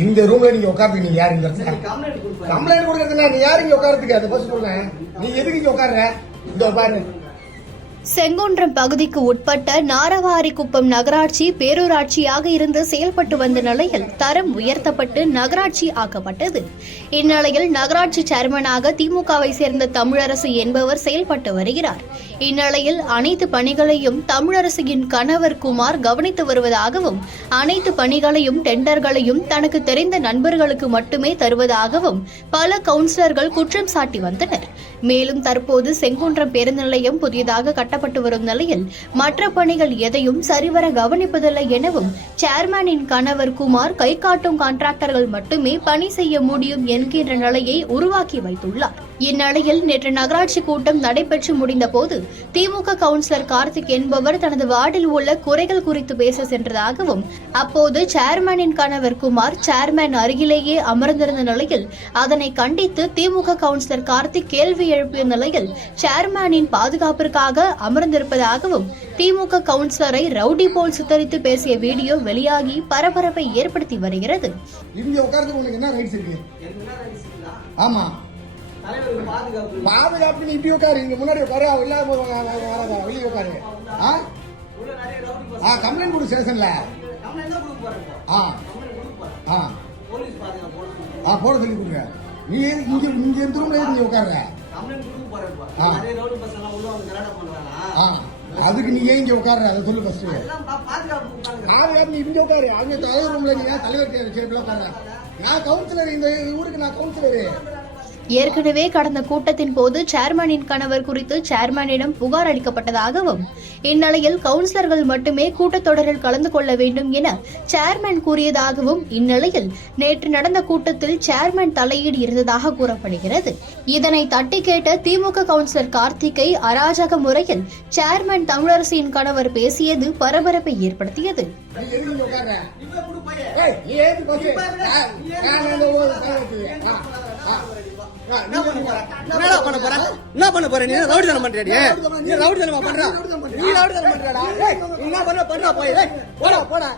இந்த ரூம்ல நீங்க உட்கார்ந்து நீங்க யாரு இந்த கம்ப்ளைண்ட் கொடுக்கறதுனா நீ யாரு இங்க உட்கார்றதுக்கு அதை பத்தி சொல்றேன். நீ எதுக்கு இங்க உட்கார்ற? இந்த பாரு, செங்குன்றம் பகுதிக்கு உட்பட்ட நாரவாரிக்குப்பம் நகராட்சி பேரூராட்சியாக இருந்து செயல்பட்டு வந்த நிலையில் தரம் உயர்த்தப்பட்டு நகராட்சி ஆக்கப்பட்டது. இந்நிலையில் நகராட்சி சேர்மனாக திமுகவை சேர்ந்த தமிழரசு என்பவர் செயல்பட்டு வருகிறார். இந்நிலையில் அனைத்து பணிகளையும் தமிழரசியின் கணவர் குமார் கவனித்து வருவதாகவும் அனைத்து பணிகளையும் டெண்டர்களையும் தனக்கு தெரிந்த நண்பர்களுக்கு மட்டுமே தருவதாகவும் பல கவுன்சிலர்கள் குற்றம் சாட்டி வந்தனர். மேலும் தற்போது செங்குன்றம் பேருந்து நிலையம் புதியதாக கட்டப்பட்டு வரும் நிலையில் மற்ற பணிகள் எதையும் சரிவர கவனிப்பதில்லை எனவும் சேர்மனின் கணவர் குமார் கை காட்டும் கான்ட்ராக்டர்கள் மட்டுமே பணி செய்ய முடியும் என்கின்ற நிலையை உருவாக்கி வைத்துள்ளார். இந்நிலையில் நேற்று நகராட்சி கூட்டம் நடைபெற்று முடிந்த போது திமுக கவுன்சிலர் கார்த்திக் என்பவர் தனது வார்டில் உள்ள குறைகள் குறித்து பேச சென்றதாகவும் அப்போது சேர்மனின் கணவர் குமார் சேர்மன் அருகிலேயே அமர்ந்திருந்த நிலையில் அதனை கண்டித்து திமுக கவுன்சிலர் கார்த்திக் கேள்வி எழுப்பிய நிலையில் சேர்மனின் பாதுகாப்பிற்காக அமர்ந்திருப்பதாகவும் திமுக கவுன்சிலரை ரவுடி போல் சித்தரித்து பேசிய வீடியோ வெளியாகி பரபரப்பை ஏற்படுத்தி வருகிறது. பாதுகாப்பு நீ இப்படி உட்காரு, இங்க முன்னாடி உட்காரு, வெளியே உட்காரு. கம்ப்ளைண்ட் கொடு ஸ்டேஷன்ல. போட சொல்லி கொடுங்க. நீ இங்க எந்த ரூம்ல நீ உட்கார்ற? அதுக்கு நீ ஏன் இங்க உட்கார்ற அதை சொல்லு ஃபர்ஸ்ட். நீ இங்க உட்காரு, அவங்க தலைவர் ரூம்ல நீ தலைவர் சேர்ல உட்கார்ற. நான் கவுன்சிலர், இந்த ஊருக்கு நான் கவுன்சிலரு. ஏற்கனவே கடந்த கூட்டத்தின் போது சேர்மனின் கணவர் குறித்து சேர்மனிடம் புகார் அளிக்கப்பட்டதாகவும் இந்நிலையில் கவுன்சிலர்கள் மட்டுமே கூட்டத்தொடரில் கலந்து கொள்ள வேண்டும் என சேர்மன் கூறியதாகவும் இந்நிலையில் நேற்று நடந்த கூட்டத்தில் சேர்மன் தலையீடு இருந்ததாக கூறப்படுகிறது. இதனை தட்டி கேட்ட திமுக கவுன்சிலர் கார்த்திகை அராஜக முறையில் சேர்மன் தமிழரசியின் கணவர் பேசியது பரபரப்பை ஏற்படுத்தியது. என்ன பண்ண போற? நீ ரவுடி தனம் பண்றியா? நீ ரவுடி தனமா பண்ற? நீ ரவுடி தனம் பண்றடா? என்ன பண்ண போய் போடா போடா.